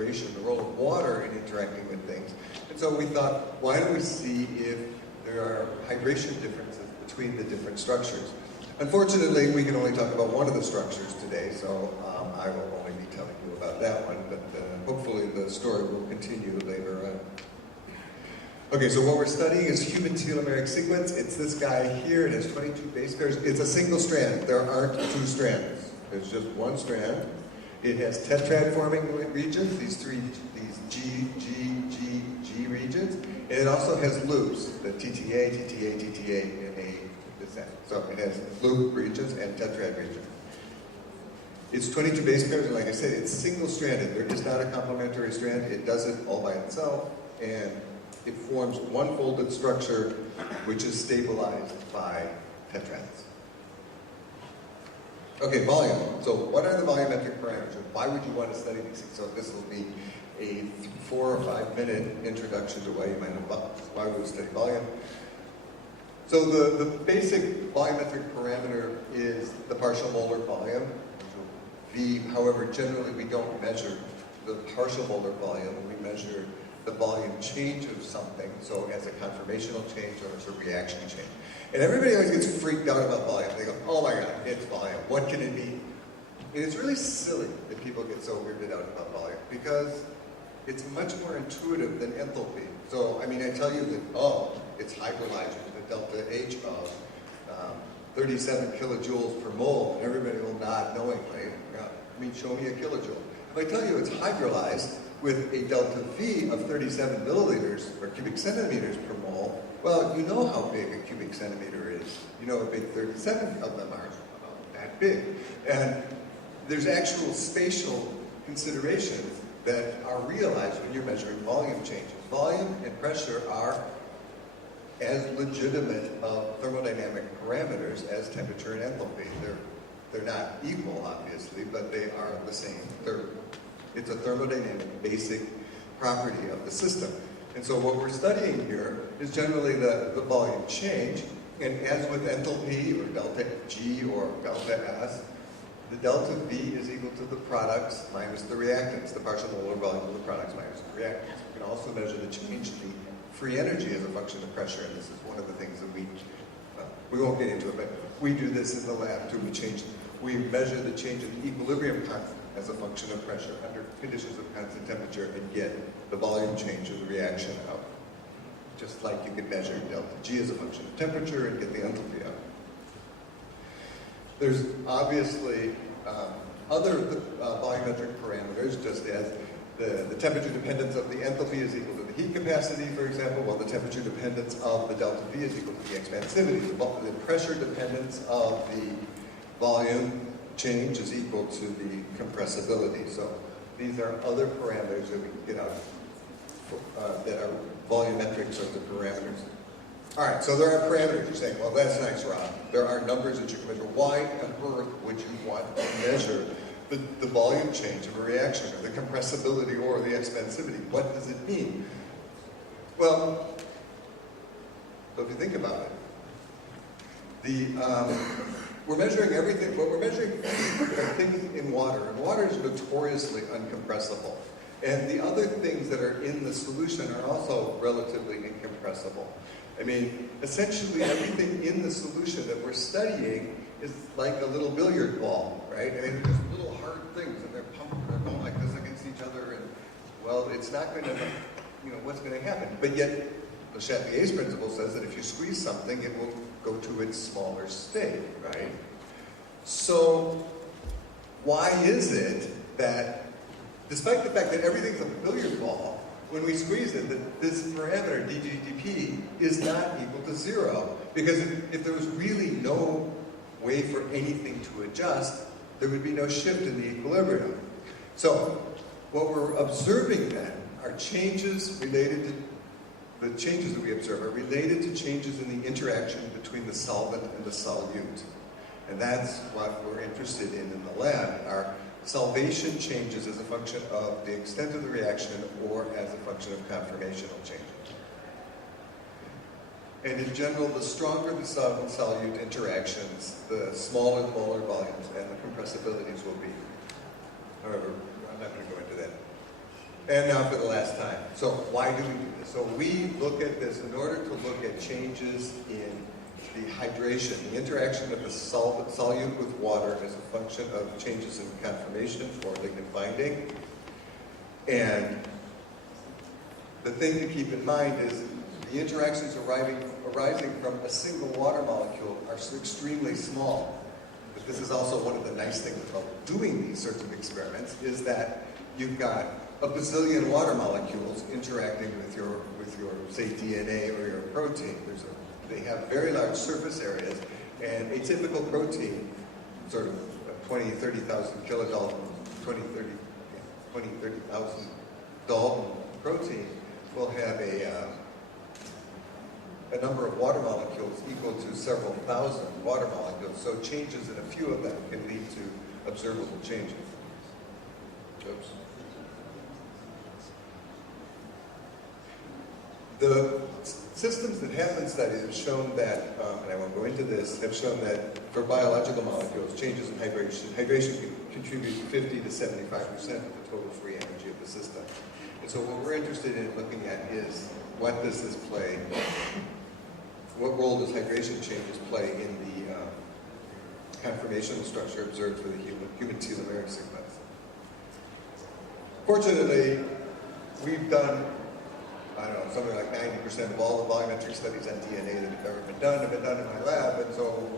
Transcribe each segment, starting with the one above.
hydration, the role of water in interacting with things. And so we thought, why don't we see if there are hydration differences between the different structures? Unfortunately, we can only talk about one of the structures today, so I will only be telling you about that one, but hopefully the story will continue later on. Okay, so what we're studying is human telomeric sequence. It's this guy here. It has 22 base pairs. It's a single strand. There aren't two strands. There's just one strand. It has tetrad forming regions, these G, G, G, G regions. And it also has loops, the TTA, TTA, TTA, and A descent. So it has loop regions and tetrad regions. It's 22 base pairs, and like I said, it's single-stranded. There is not a complementary strand. It does it all by itself, and it forms one folded structure which is stabilized by tetrads. Okay, volume. So what are the volumetric parameters? Why would you want to study these things? So this will be a 4 or 5 minute introduction to why you might know why we would study volume. So the basic volumetric parameter is the partial molar volume. V, however, generally we don't measure the partial molar volume. We measure the volume change of something, so as a conformational change or as a reaction change. And everybody always gets freaked out about volume. They go, oh my God, it's volume. What can it be? And it's really silly that people get so weirded out about volume because it's much more intuitive than enthalpy. So, I mean, I tell you that, oh, it's hydrolyzers, the delta H of 37 kilojoules per mole, and everybody will nod knowingly. I mean, show me a kilojoule. If I tell you it's hydrolyzed with a delta V of 37 milliliters or cubic centimeters per mole, well, you know how big a cubic centimeter is. You know how big 37 of them are, that big. And there's actual spatial considerations that are realized when you're measuring volume changes. Volume and pressure are as legitimate thermodynamic parameters as temperature and enthalpy. They're not equal, obviously, but they are the same. It's a thermodynamic basic property of the system. And so what we're studying here is generally the volume change. And as with enthalpy or delta G or delta S, the delta V is equal to the products minus the reactants, the partial molar volume of the products minus the reactants. You can also measure the change in the free energy as a function of pressure, and this is one of the things that we won't get into it, but we do this in the lab too. We measure the change in the equilibrium constant as a function of pressure under conditions of constant temperature and get the volume change of the reaction out. Just like you can measure delta G as a function of temperature and get the enthalpy out. There's obviously other volumetric parameters, just as the temperature dependence of the enthalpy is equal to the heat capacity, for example, while the temperature dependence of the delta V is equal to the expansivity. The pressure dependence of the volume change is equal to the compressibility. So these are other parameters that we can get out that are volumetric sorts of parameters. All right, so there are parameters. You're saying, well, that's nice, Rob. There are numbers that you can measure. Why on earth would you want to measure the volume change of a reaction, or the compressibility, or the expansivity? What does it mean? Well, so if you think about it, we're measuring everything, but we're measuring things in water, and water is notoriously uncompressible. And the other things that are in the solution are also relatively incompressible. I mean, essentially everything in the solution that we're studying is like a little billiard ball, right? I mean, there's little hard things, and they're going like this against each other, and, well, it's not going to, what's going to happen? But yet, Le Chatelier's principle says that if you squeeze something, it will go to its smaller state, right? So, why is it that, despite the fact that everything's a billiard ball, when we squeeze it, that this parameter, dGdP, is not equal to 0? Because if there was really no way for anything to adjust, there would be no shift in the equilibrium. So, what we're observing then are changes related to, the changes that we observe are related to changes in the interaction between the solvent and the solute. And that's what we're interested in the lab, are solvation changes as a function of the extent of the reaction or as a function of conformational changes. And in general, the stronger the solvent-solute interactions, the smaller the molar volumes and the compressibilities will be. However, I'm not going to go into that. And now for the last time. So why do we do this? So we look at this in order to look at changes in the hydration, the interaction of the solute with water as a function of changes in conformation or ligand binding. And the thing to keep in mind is the interactions arising from a single water molecule are extremely small. But this is also one of the nice things about doing these sorts of experiments is that you've got a bazillion water molecules interacting with your say DNA or your protein. They have very large surface areas, and a typical protein, sort of 20, 30,000 kilodalton, 30,000 Dalton protein will have a number of water molecules equal to several thousand water molecules. So changes in a few of them can lead to observable changes. Oops. The systems that have been studied have shown that, and I won't go into this, have shown that for biological molecules, changes in hydration can contribute 50 to 75% of the total free energy of the system. And so what we're interested in looking at is what does this play, what role does hydration changes play in the conformational structure observed for the human telomeric sequence. Fortunately, we've done, I don't know, something like 90% of all the volumetric studies on DNA that have ever been done in my lab, and so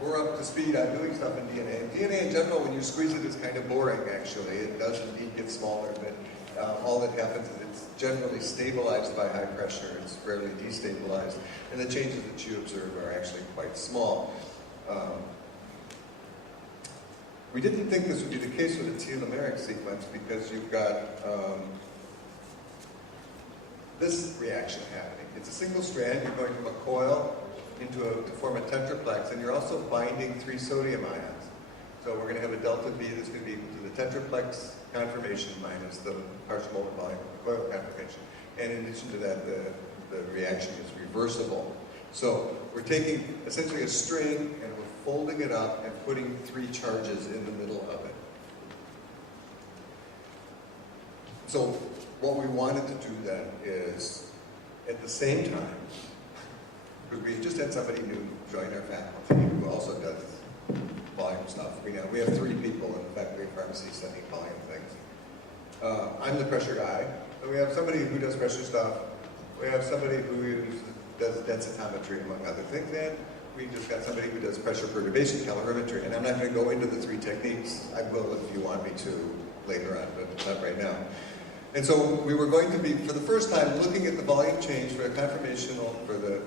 we're up to speed on doing stuff in DNA. And DNA in general, when you squeeze it, is kind of boring, actually. It does indeed get smaller, but all that happens is it's generally stabilized by high pressure. It's rarely destabilized, and the changes that you observe are actually quite small. We didn't think this would be the case with a telomeric sequence because you've got this reaction happening. It's a single strand. You're going from a coil to form a tetraplex, and you're also binding 3 sodium ions. So we're going to have a delta V that's going to be equal to the tetraplex conformation minus the partial molar volume of the coil conformation. And in addition to that, the reaction is reversible. So we're taking essentially a string and we're folding it up and putting 3 charges in the middle of it. So what we wanted to do then is, at the same time, because we just had somebody new join our faculty who also does volume stuff. We have 3 people in the Faculty of Pharmacy studying volume things. I'm the pressure guy. So we have somebody who does pressure stuff. We have somebody who does densitometry, among other things. And we just got somebody who does pressure perturbation calorimetry. And I'm not going to go into the 3 techniques. I will if you want me to later on, but not right now. And so we were going to be, for the first time, looking at the volume change for a conformational, for the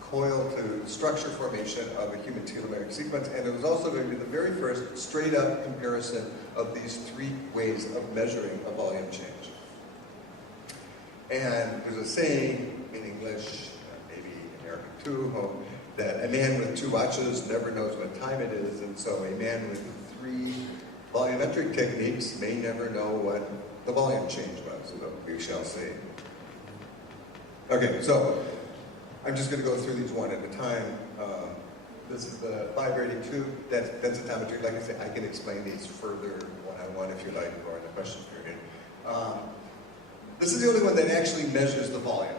coil to structure formation of a human telomeric sequence, and it was also going to be the very first straight-up comparison of these 3 ways of measuring a volume change. And there's a saying in English, maybe American too, that a man with 2 watches never knows what time it is, and so a man with 3 volumetric techniques may never know what the volume change was, so we shall see. Okay, so I'm just going to go through these one at a time. This is the vibrating tube densitometry. Like I say, I can explain these further one-on-one if you like, or in the question period. This is the only one that actually measures the volume.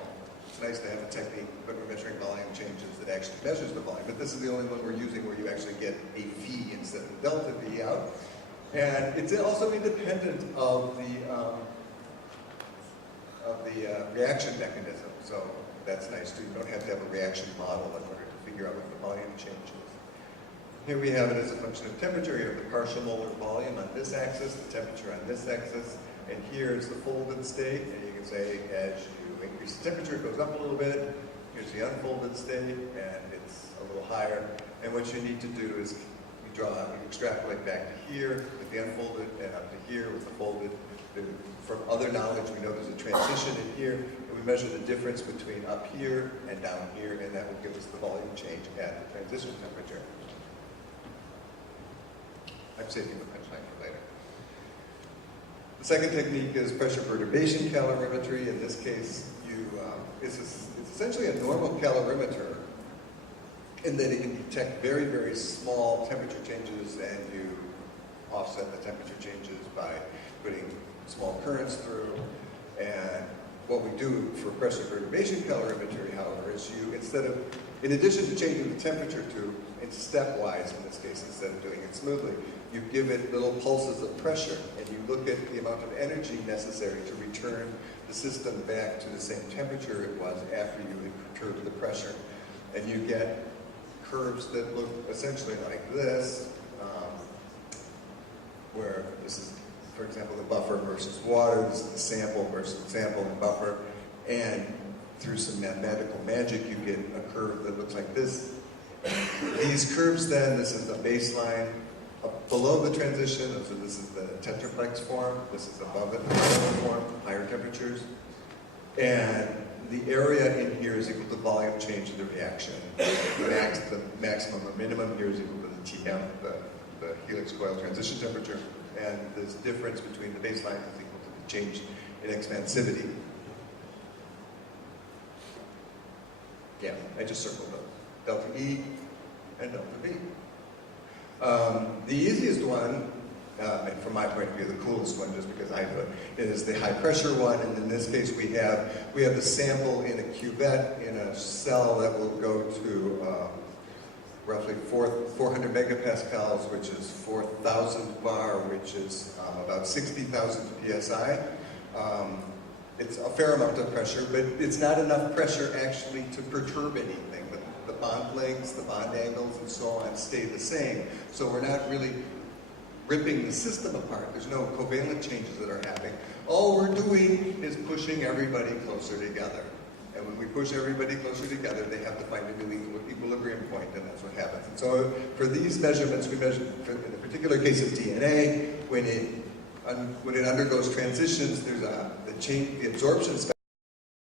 It's nice to have a technique when we're measuring volume changes that actually measures the volume, but this is the only one we're using where you actually get a V instead of delta V out. And it's also independent of the reaction mechanism, so that's nice too. You don't have to have a reaction model in order to figure out what the volume change is. Here we have it as a function of temperature. You have the partial molar volume on this axis, the temperature on this axis, and here's the folded state. And you can say as you increase the temperature, it goes up a little bit. Here's the unfolded state, and it's a little higher. And what you need to do is you extrapolate back to here with the unfolded and up to here with the folded. From other knowledge, we know there's a transition in here, and we measure the difference between up here and down here, and that will give us the volume change at the transition temperature. I'm saving the punchline for later. The second technique is pressure perturbation calorimetry. In this case, it's essentially a normal calorimeter in that it can detect very, very small temperature changes, and you offset the temperature changes by putting small currents through. And what we do for pressure perturbation calorimetry, however, is in addition to changing the temperature it's stepwise in this case, instead of doing it smoothly, you give it little pulses of pressure, and you look at the amount of energy necessary to return the system back to the same temperature it was after you had perturbed the pressure. And you get curves that look essentially like this, where this is, for example, the buffer versus water, this is the sample versus sample and buffer, and through some mathematical magic you get a curve that looks like this. These curves then, this is the baseline below the transition, so this is the tetraplex form, this is above it, the normal form, higher temperatures, and the area in here is equal to volume change of the reaction. The maximum or minimum here is equal to the TM, the helix coil transition temperature, and this difference between the baseline is equal to the change in expansivity. Yeah, I just circled those. Delta E and delta V. The easiest one, and from my point of view, the coolest one, just because I do it, is the high pressure one. And in this case, we have the sample in a cuvette in a cell that will go to roughly 400 megapascals, which is 4,000 bar, which is about 60,000 psi. It's a fair amount of pressure, but it's not enough pressure actually to perturb anything. The bond lengths, the bond angles, and so on stay the same. So we're not really ripping the system apart. There's no covalent changes that are happening. All we're doing is pushing everybody closer together. And when we push everybody closer together, they have to find a new equilibrium point, and that's what happens. And so for these measurements, we measure, in the particular case of DNA, when it undergoes transitions, there's the absorption